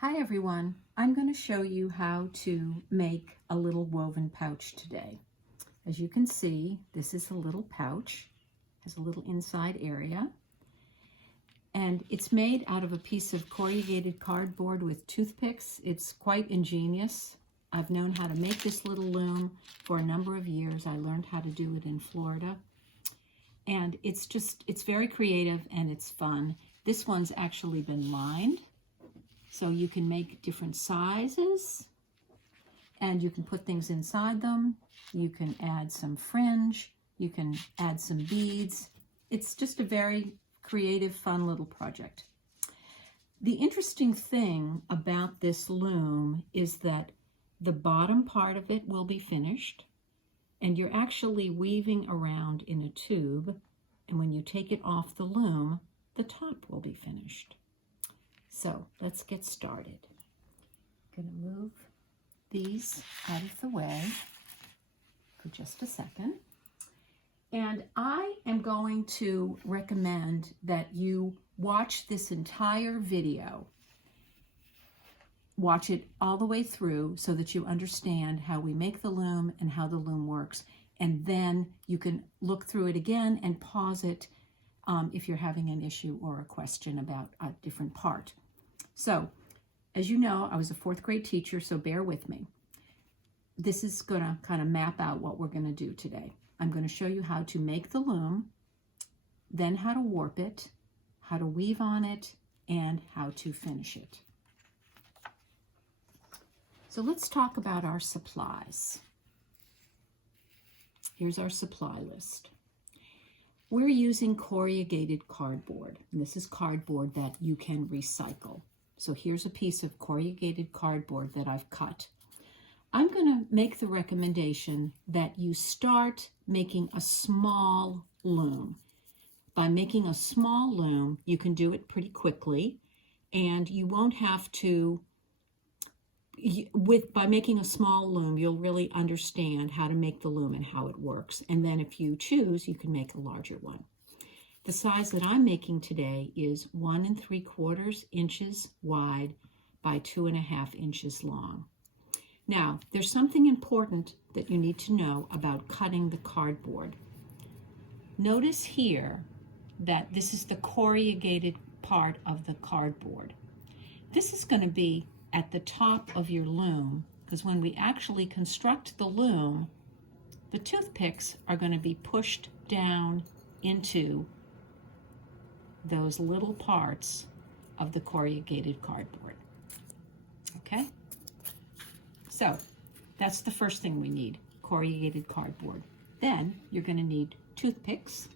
Hi everyone, I'm going to show you how to make a little woven pouch today. As you can see, this is a little pouch, has a little inside area, and it's made out of a piece of corrugated cardboard with toothpicks. It's quite ingenious. I've known how to make this little loom for a number of years. I learned how to do it in Florida, and it's very creative and it's fun. This one's actually been lined, so you can make different sizes and you can put things inside them. You can add some fringe, you can add some beads. It's just a very creative, fun little project. The interesting thing about this loom is that the bottom part of it will be finished, and you're actually weaving around in a tube, and when you take it off the loom, the top will be finished. So let's get started. I'm going to move these out of the way for just a second. And I am going to recommend that you watch this entire video. Watch it all the way through so that you understand how we make the loom and how the loom works. And then you can look through it again and pause it if you're having an issue or a question about a different part. So, as you know, I was a 4th grade teacher, so bear with me. This is going to kind of map out what we're going to do today. I'm going to show you how to make the loom, then how to warp it, how to weave on it, and how to finish it. So let's talk about our supplies. Here's our supply list. We're using corrugated cardboard. And this is cardboard that you can recycle. So here's a piece of corrugated cardboard that I've cut. I'm going to make the recommendation that you start making a small loom. By making a small loom, you can do it pretty quickly, and you won't have to, by making a small loom, you'll really understand how to make the loom and how it works. And then if you choose, you can make a larger one. The size that I'm making today is 1 3/4 inches wide by 2.5 inches long. Now, there's something important that you need to know about cutting the cardboard. Notice here that this is the corrugated part of the cardboard. This is going to be at the top of your loom, because when we actually construct the loom, the toothpicks are going to be pushed down into those little parts of the corrugated cardboard. Okay? So that's the first thing we need, corrugated cardboard. Then you're going to need toothpicks.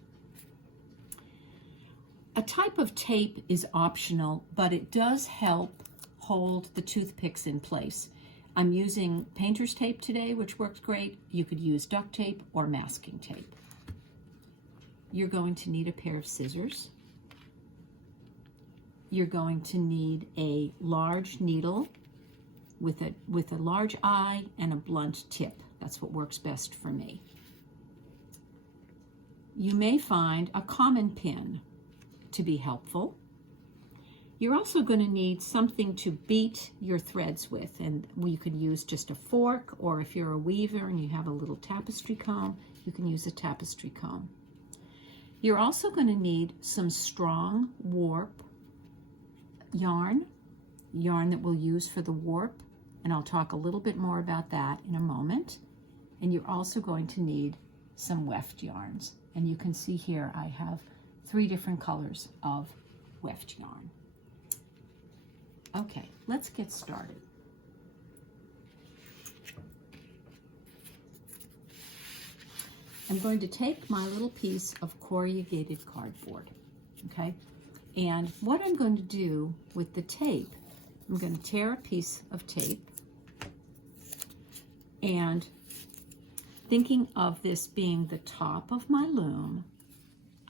A type of tape is optional, but it does help hold the toothpicks in place. I'm using painter's tape today, which works great. You could use duct tape or masking tape. You're going to need a pair of scissors. You're going to need a large needle with a large eye and a blunt tip. That's what works best for me. You may find a common pin to be helpful. You're also going to need something to beat your threads with, and you could use just a fork, or if you're a weaver and you have a little tapestry comb, you can use a tapestry comb. You're also going to need some strong warp yarn that we'll use for the warp, and I'll talk a little bit more about that in a moment. And you're also going to need some weft yarns, and you can see here I have 3 different colors of weft yarn. Okay, let's get started. I'm going to take my little piece of corrugated cardboard, okay? And what I'm going to do with the tape, I'm going to tear a piece of tape, and thinking of this being the top of my loom,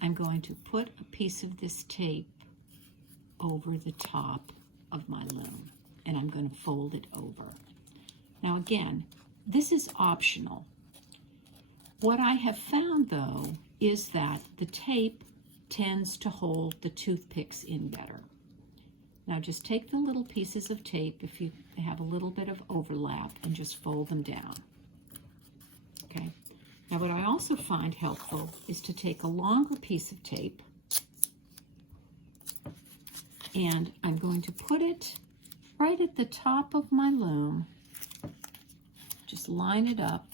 I'm going to put a piece of this tape over the top of my loom, and I'm going to fold it over. Now again, this is optional. What I have found though is that the tape tends to hold the toothpicks in better. Now just take the little pieces of tape, if you have a little bit of overlap, and just fold them down. Okay. Now what I also find helpful is to take a longer piece of tape, and I'm going to put it right at the top of my loom. Just line it up,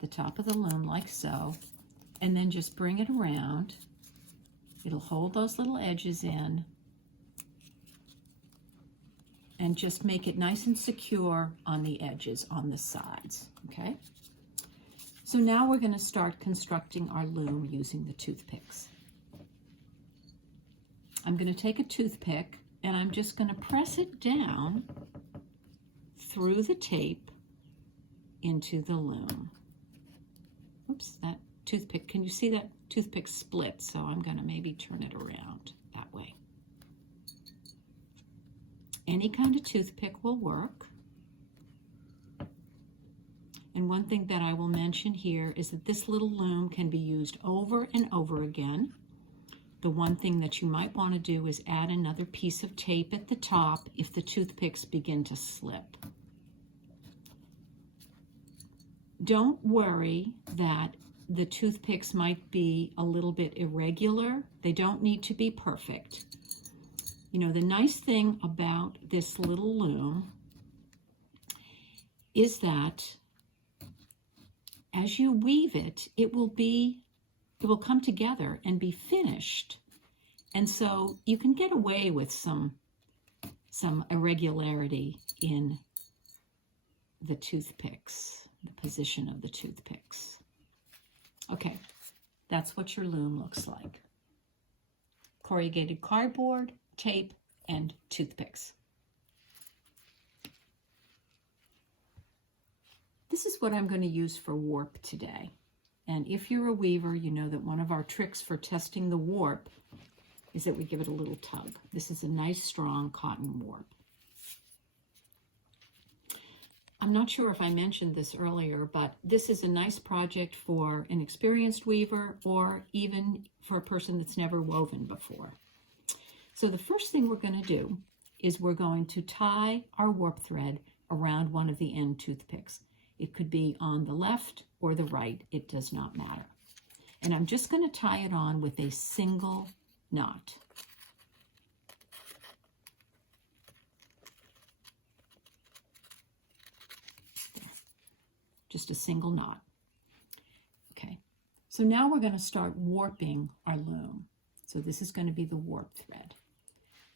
the top of the loom like so, and then just bring it around. It'll hold those little edges in and just make it nice and secure on the edges, on the sides, okay? So now we're going to start constructing our loom using the toothpicks. I'm going to take a toothpick and I'm just going to press it down through the tape into the loom. Oops, that toothpick, can you see that toothpick split? So I'm going to maybe turn it around that way. Any kind of toothpick will work. And one thing that I will mention here is that this little loom can be used over and over again. The one thing that you might want to do is add another piece of tape at the top if the toothpicks begin to slip. Don't worry that the toothpicks might be a little bit irregular. They don't need to be perfect. You know, the nice thing about this little loom is that as you weave it, it will come together and be finished. And so you can get away with some irregularity in the toothpicks, the position of the toothpicks. Okay, that's what your loom looks like. Corrugated cardboard, tape, and toothpicks. This is what I'm going to use for warp today. And if you're a weaver, you know that one of our tricks for testing the warp is that we give it a little tug. This is a nice, strong cotton warp. I'm not sure if I mentioned this earlier, but this is a nice project for an experienced weaver or even for a person that's never woven before. So the first thing we're going to do is we're going to tie our warp thread around one of the end toothpicks. It could be on the left or the right, it does not matter. And I'm just going to tie it on with a single knot. There. Just a single knot. Okay, so now we're going to start warping our loom. So this is going to be the warp thread.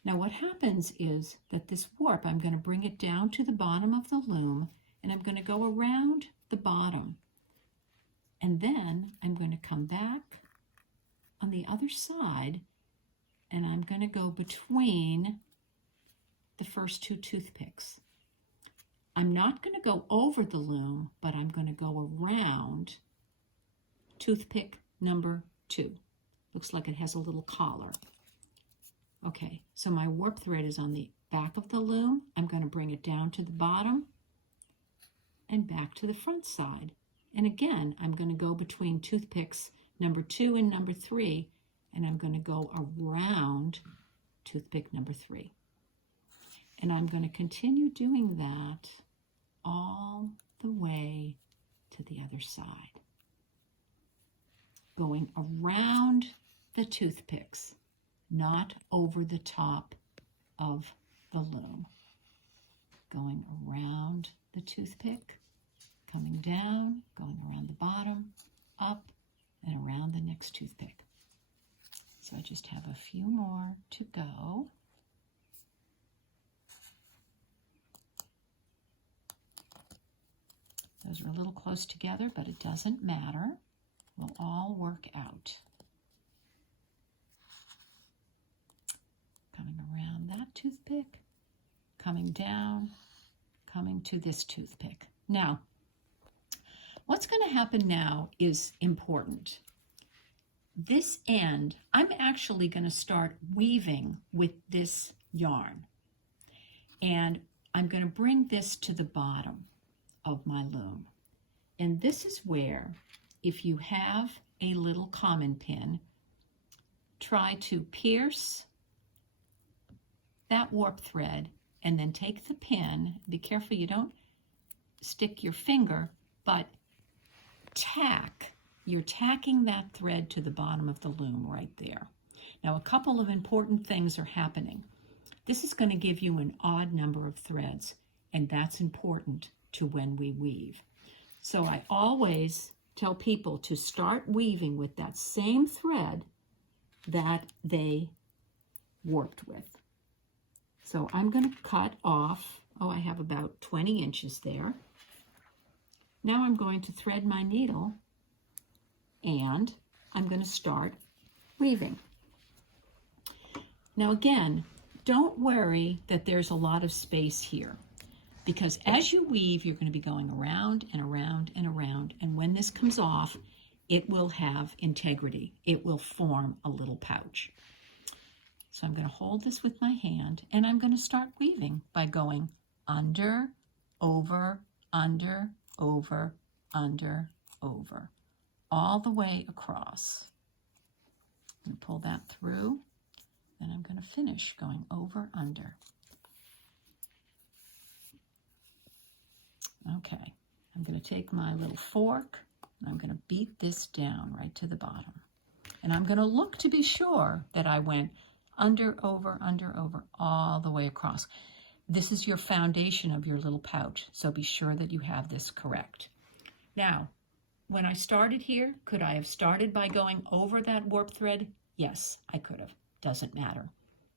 Now what happens is that this warp, I'm going to bring it down to the bottom of the loom, and I'm going to go around the bottom. And then I'm going to come back on the other side, and I'm going to go between the first two toothpicks. I'm not going to go over the loom, but I'm going to go around toothpick number 2. Looks like it has a little collar. Okay, so my warp thread is on the back of the loom. I'm going to bring it down to the bottom and back to the front side. And again, I'm going to go between toothpicks number 2 and number 3, and I'm going to go around toothpick number 3. And I'm going to continue doing that all the way to the other side. Going around the toothpicks, not over the top of the loom. Going around the toothpick, coming down, going around the bottom, up, and around the next toothpick. So I just have a few more to go. Those are a little close together, but it doesn't matter. We'll all work out. Coming around that toothpick, coming down, coming to this toothpick. Now, what's going to happen now is important. This end, I'm actually going to start weaving with this yarn. And I'm going to bring this to the bottom of my loom. And this is where, if you have a little common pin, try to pierce that warp thread and then take the pin. Be careful you don't stick your finger, but tack. You're tacking that thread to the bottom of the loom right there. Now, a couple of important things are happening. This is going to give you an odd number of threads, and that's important to when we weave. So I always tell people to start weaving with that same thread that they warped with. So I'm going to cut off, I have about 20 inches there. Now I'm going to thread my needle and I'm going to start weaving. Now again, don't worry that there's a lot of space here, because as you weave, you're going to be going around and around and around, and when this comes off, it will have integrity. It will form a little pouch. So I'm going to hold this with my hand, and I'm going to start weaving by going under, over, under, over, under, over, all the way across. I'm going to pull that through, then I'm going to finish going over, under. Okay, I'm going to take my little fork, and I'm going to beat this down right to the bottom. And I'm going to look to be sure that I went under, over, all the way across. This is your foundation of your little pouch, so be sure that you have this correct. Now, when I started here, could I have started by going over that warp thread? Yes, I could have. Doesn't matter.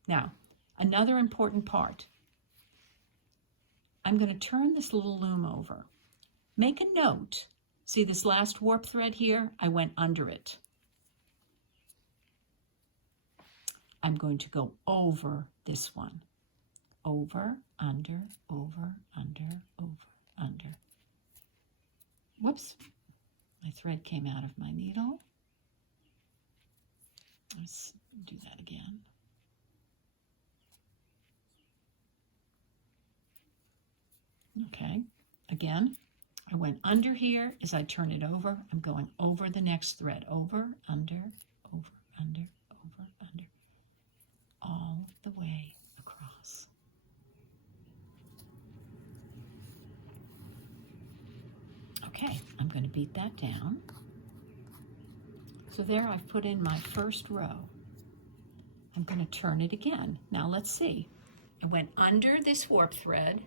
Now, another important part. I'm going to turn this little loom over. Make a note. See this last warp thread here? I went under it. I'm going to go over this one. Over, under, over, under, over, under. Whoops, my thread came out of my needle. Let's do that again. Okay, again, I went under here. As I turn it over, I'm going over the next thread. Over, under, over, under, over, under. All the way across. Okay, I'm going to beat that down. So there I've put in my first row. I'm going to turn it again. Now let's see. I went under this warp thread,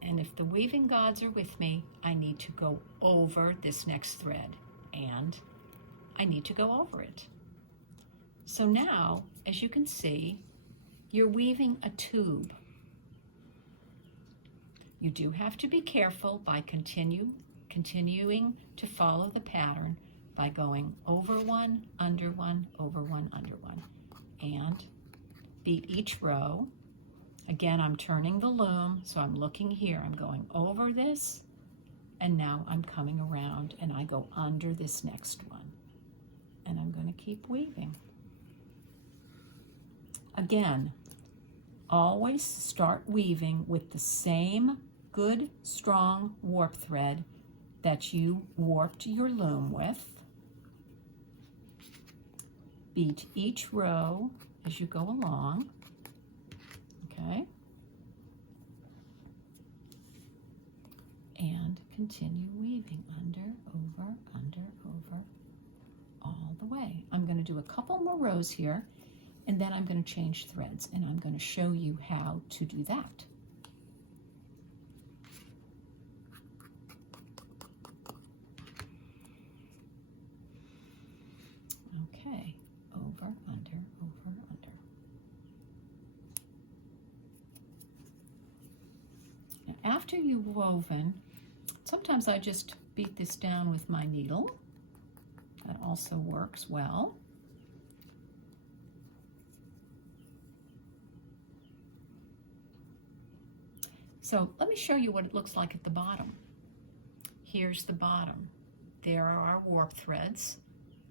and if the weaving gods are with me, I need to go over this next thread, and I need to go over it. So now, as you can see, you're weaving a tube. You do have to be careful by continuing to follow the pattern by going over one, under one, over one, under one, and beat each row. Again, I'm turning the loom, so I'm looking here. I'm going over this, and now I'm coming around, and I go under this next one, and I'm going to keep weaving. Again, always start weaving with the same good, strong warp thread that you warped your loom with. Beat each row as you go along, okay? And continue weaving under, over, all the way. I'm going to do a couple more rows here, and then I'm going to change threads, and I'm going to show you how to do that. Okay, over, under, over, under. Now, after you've woven, sometimes I just beat this down with my needle. That also works well. So let me show you what it looks like at the bottom. Here's the bottom. There are our warp threads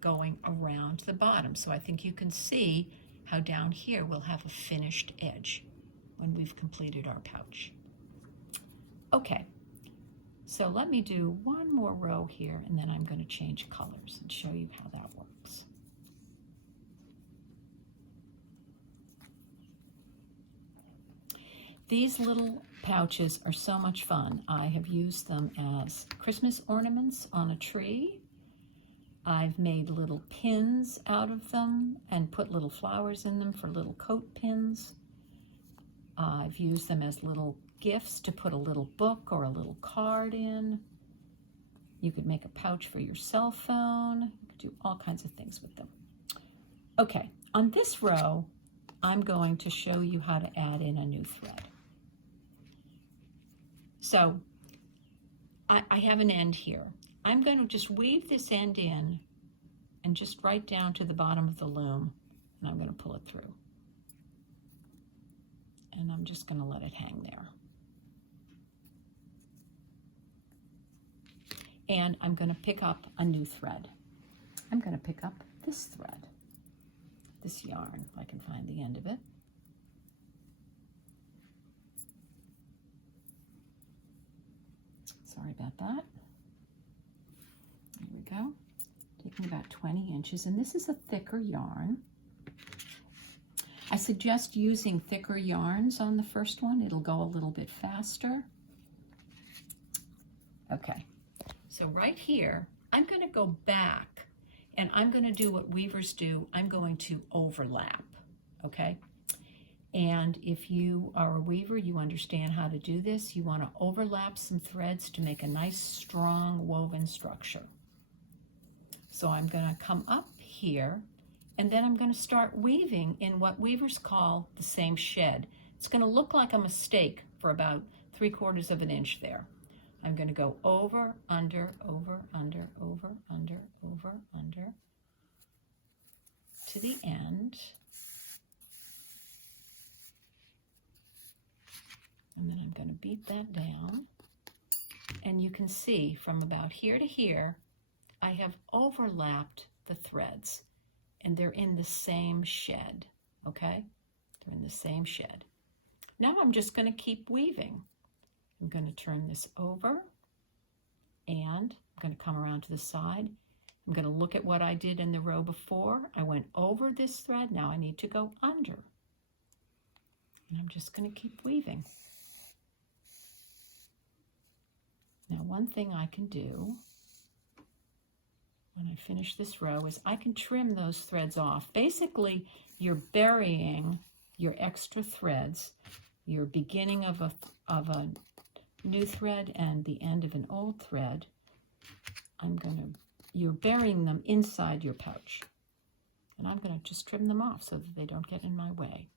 going around the bottom. So I think you can see how down here we'll have a finished edge when we've completed our pouch. Okay, so let me do one more row here, and then I'm going to change colors and show you how that works. These little pouches are so much fun. I have used them as Christmas ornaments on a tree. I've made little pins out of them and put little flowers in them for little coat pins. I've used them as little gifts to put a little book or a little card in. You could make a pouch for your cell phone. You could do all kinds of things with them. Okay, on this row, I'm going to show you how to add in a new thread. So I have an end here. I'm going to just weave this end in and just right down to the bottom of the loom, and I'm going to pull it through. And I'm just going to let it hang there. And I'm going to pick up a new thread. I'm going to pick up this thread, this yarn, if I can find the end of it. Sorry about that. There we go. Taking about 20 inches, and this is a thicker yarn. I suggest using thicker yarns on the first one. It'll go a little bit faster. Okay, so right here, I'm going to go back, and I'm going to do what weavers do. I'm going to overlap, okay? And if you are a weaver, you understand how to do this. You want to overlap some threads to make a nice, strong woven structure. So I'm going to come up here, and then I'm going to start weaving in what weavers call the same shed. It's going to look like a mistake for about 3/4 of an inch there. I'm going to go over, under, over, under, over, under, over, under, to the end. And then I'm going to beat that down. And you can see from about here to here, I have overlapped the threads, and they're in the same shed, okay? They're in the same shed. Now I'm just going to keep weaving. I'm going to turn this over, and I'm going to come around to the side. I'm going to look at what I did in the row before. I went over this thread. Now I need to go under. And I'm just going to keep weaving. Now, one thing I can do when I finish this row is I can trim those threads off. Basically, you're burying your extra threads, your beginning of a new thread and the end of an old thread. You're burying them inside your pouch. And I'm going to just trim them off so that they don't get in my way.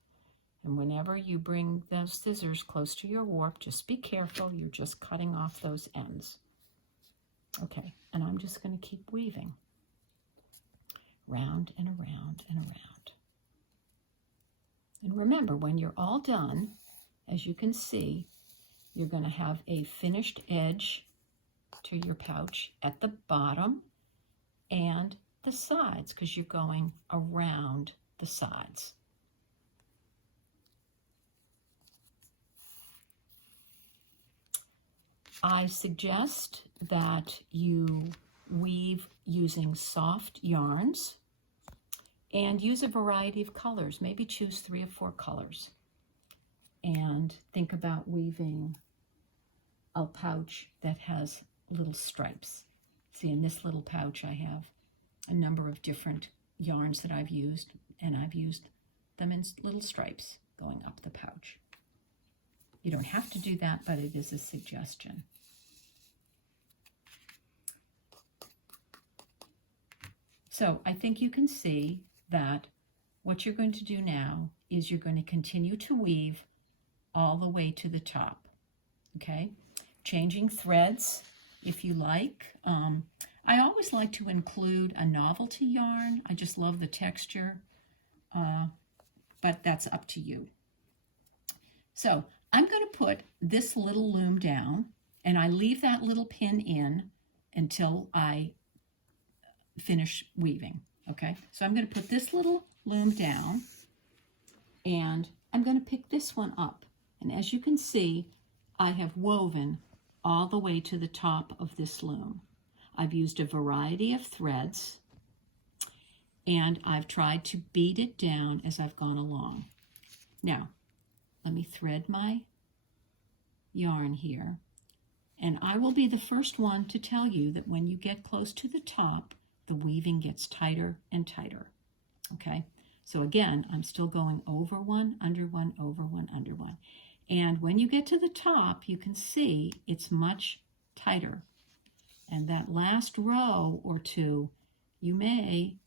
And whenever you bring those scissors close to your warp, just be careful. You're just cutting off those ends. Okay, and I'm just going to keep weaving. Round and around and around. And remember, when you're all done, as you can see, you're going to have a finished edge to your pouch at the bottom and the sides, because you're going around the sides. I suggest that you weave using soft yarns and use a variety of colors. Maybe choose 3 or 4 colors. And think about weaving a pouch that has little stripes. See, in this little pouch I have a number of different yarns that I've used, and I've used them in little stripes going up the pouch. You don't have to do that, but it is a suggestion. So I think you can see that what you're going to do now is you're going to continue to weave all the way to the top, okay? Changing threads if you like. I always like to include a novelty yarn. I just love the texture, but that's up to you. So I'm going to put this little loom down, and I leave that little pin in until I finish weaving, okay? So I'm going to put this little loom down, and I'm going to pick this one up. And as you can see, I have woven all the way to the top of this loom. I've used a variety of threads, and I've tried to beat it down as I've gone along. Now, let me thread my yarn here, and I will be the first one to tell you that when you get close to the top, the weaving gets tighter and tighter. Okay, so again, I'm still going over one, under one, over one, under one. And when you get to the top, you can see it's much tighter. And that last row or two, you may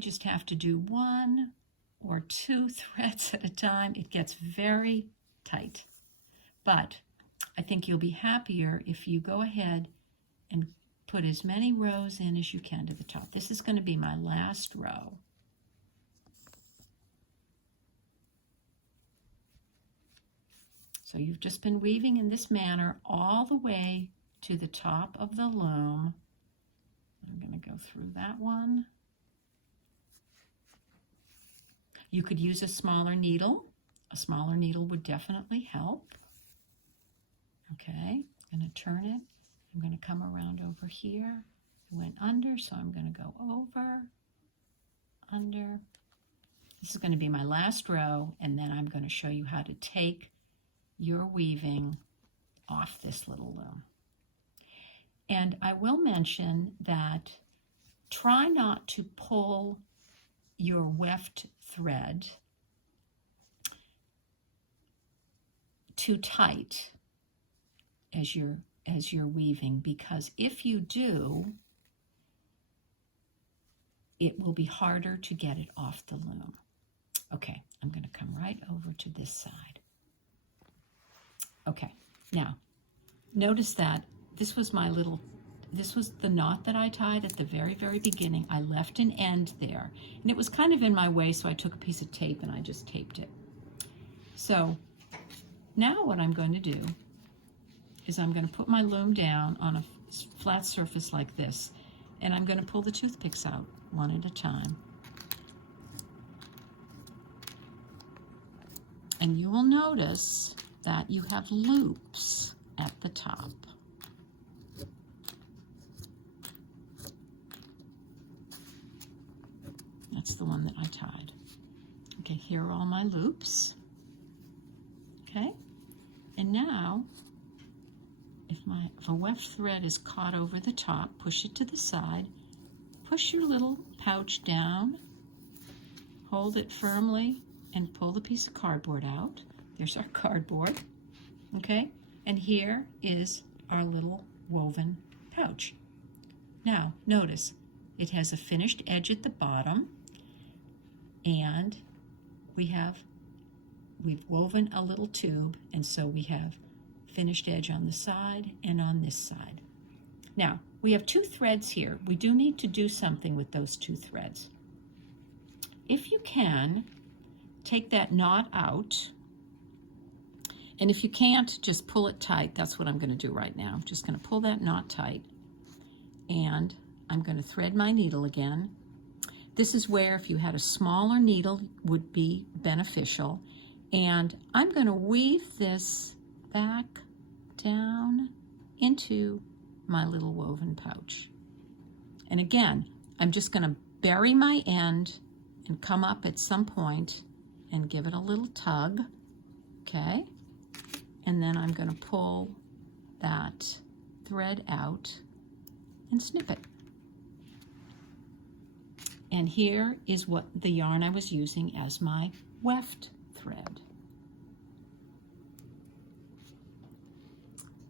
just have to do 1 or 2 threads at a time. It gets very tight. But I think you'll be happier if you go ahead and put as many rows in as you can to the top. This is going to be my last row. So you've just been weaving in this manner all the way to the top of the loom. I'm going to go through that one. You could use a smaller needle. A smaller needle would definitely help. Okay, I'm going to turn it. I'm going to come around over here. I went under, so I'm going to go over, under. This is going to be my last row, and then I'm going to show you how to take your weaving off this little loom. And I will mention that try not to pull your weft thread too tight as you're weaving, because if you do, it will be harder to get it off the loom. Okay, I'm going to come right over to this side. Okay, now notice that this was the knot that I tied at the very, very beginning. I left an end there, and it was kind of in my way, so I took a piece of tape and I just taped it. So now what I'm going to do is I'm going to put my loom down on a flat surface like this, and I'm going to pull the toothpicks out one at a time. And you will notice that you have loops at the top. That's the one that I tied. Okay, here are all my loops. Okay, and now if a weft thread is caught over the top, push it to the side, push your little pouch down, hold it firmly, and pull the piece of cardboard out. There's our cardboard, okay? And here is our little woven pouch. Now, notice, it has a finished edge at the bottom, and we've woven a little tube, and so we have finished edge on the side and on this side. Now, we have 2 threads here. We do need to do something with those 2 threads. If you can, take that knot out, and if you can't, just pull it tight. That's what I'm going to do right now. I'm just going to pull that knot tight, and I'm going to thread my needle again. This is where, if you had a smaller needle, would be beneficial. And I'm going to weave this back down into my little woven pouch. And again, I'm just going to bury my end and come up at some point and give it a little tug, okay? And then I'm going to pull that thread out and snip it. And here is what the yarn I was using as my weft thread.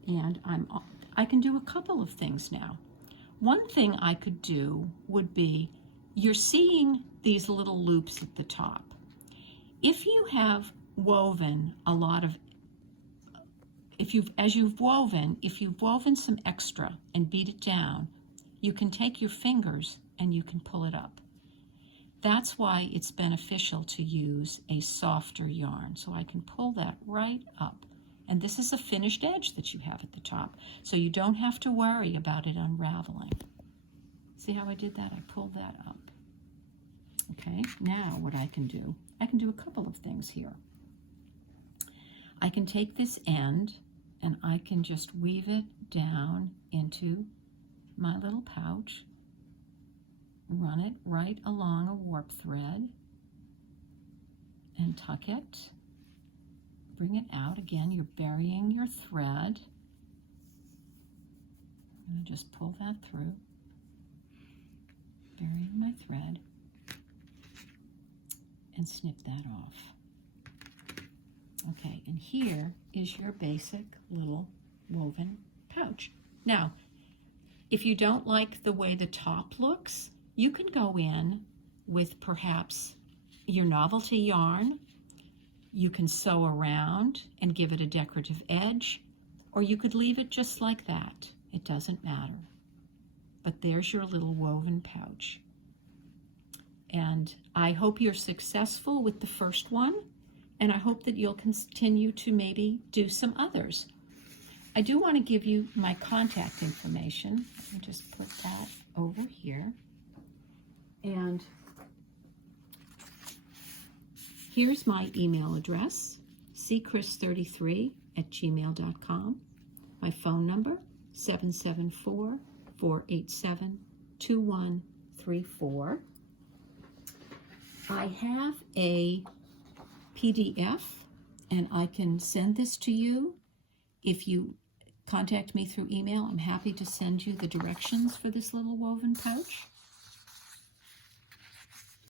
And I can do a couple of things now. One thing I could do would be, you're seeing these little loops at the top. If you have woven a lot of, if you've woven some extra and beat it down, you can take your fingers and you can pull it up. That's why it's beneficial to use a softer yarn. So I can pull that right up. And this is a finished edge that you have at the top, so you don't have to worry about it unraveling. See how I did that? I pulled that up. Okay, now what I can do a couple of things here. I can take this end and I can just weave it down into my little pouch, run it right along a warp thread, and tuck it. bring it out. Again, you're burying your thread. I'm going to just pull that through. Burying my thread. And snip that off. Okay, and here is your basic little woven pouch. Now, if you don't like the way the top looks, you can go in with perhaps your novelty yarn. You can sew around and give it a decorative edge, or you could leave it just like that. It doesn't matter. But there's your little woven pouch. And I hope you're successful with the first one, and I hope that you'll continue to maybe do some others. I do want to give you my contact information. Let me just put that over here. And here's my email address, ccris33@gmail.com. My phone number, 774-487-2134. I have a PDF, and I can send this to you. If you contact me through email, I'm happy to send you the directions for this little woven pouch.